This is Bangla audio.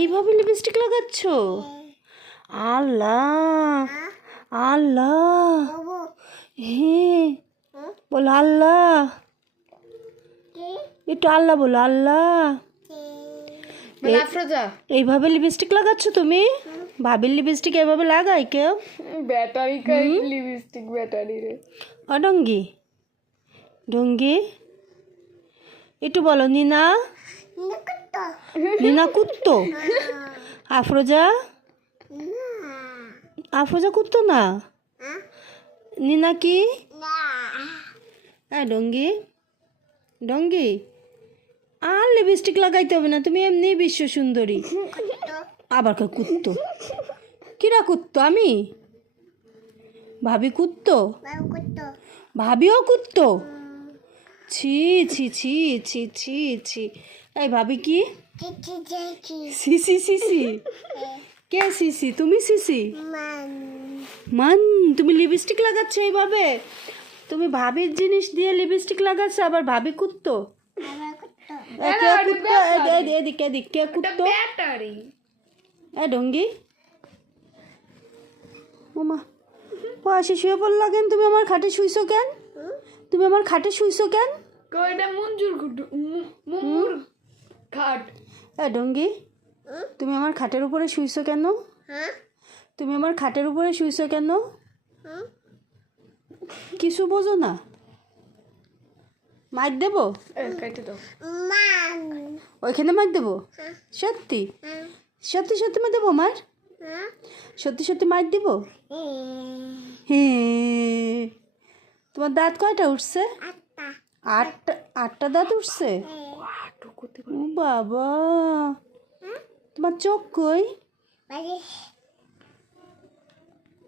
এইভাবে লিপস্টিক লাগাচ্ছ? আল্লাহ আল্লাহ, হ্যাঁ বলো আল্লাহ, একটু আল্লাহ বলো আল্লাহ। এইভাবে লিপস্টিক লাগাচ্ছ তুমি? ভাবির লিপস্টিক এইভাবে লাগাই কেউ? ব্যাটারি কাই লিপস্টিক ব্যাটারি রে। ডঙ্গি ডঙ্গি একটু বলো নিনা, নিনা কুত্তো, আফরোজা আফরোজা কুত্তো না, নিনা কি? হ্যাঁ ডঙ্গি ডঙ্গি, আর লিপস্টিক লাগাইতে হবে না, তুমি এমনি বিশ্ব সুন্দরী। আবার কে কুত্তো? কিরা কুত্তো? আমি ভাবি কুত্তো? ভাবিও কুত্তো? ছি ছি ছি ছি ছি ছি। এই ভাবি কি? সিসি সিসি? কে সিসি? তুমি সিসি? মান, তুমি লিপস্টিক লাগাচ্ছ এইভাবে? তুমি ভাবির জিনিস দিয়ে লিপস্টিক লাগাচ্ছ, আবার ভাবি কুত্তো? কে কুত্তো? এদিক এদিক, কে কুত্তো? ব্যাটারি। এ ডঙ্গি, ওমা পাশে শুয়ে পড়লা কেন? তুমি আমার খাটে শুইছো কেন? তুমি আমার খাটে শুইছো কেন? কয়টা মুঞ্জুর খাট। এ ডঙ্গি, তুমি আমার খাটের উপরে শুইছো কেন? তুমি আমার খাটের উপরে শুইছো কেন? কিছু বোঝো না? মাইর দেবো? কেটে দাও। ওইখানে মাইর দেবো? সত্যি সত্যি সত্যি মার দেবো? মার সত্যি সত্যি মাইর দিব? হ্যাঁ। তোমার দাঁত কয়টা উঠছে? আটটা। আটটা দাঁত উঠছে? ও বাবা, তোমার চোখ কই?